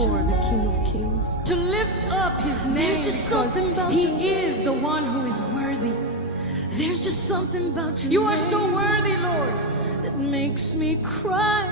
before the King of Kings, to lift up his name. There's just something about he your is the one who is worthy. there's just something about your You name are so worthy, Lord. that makes me cry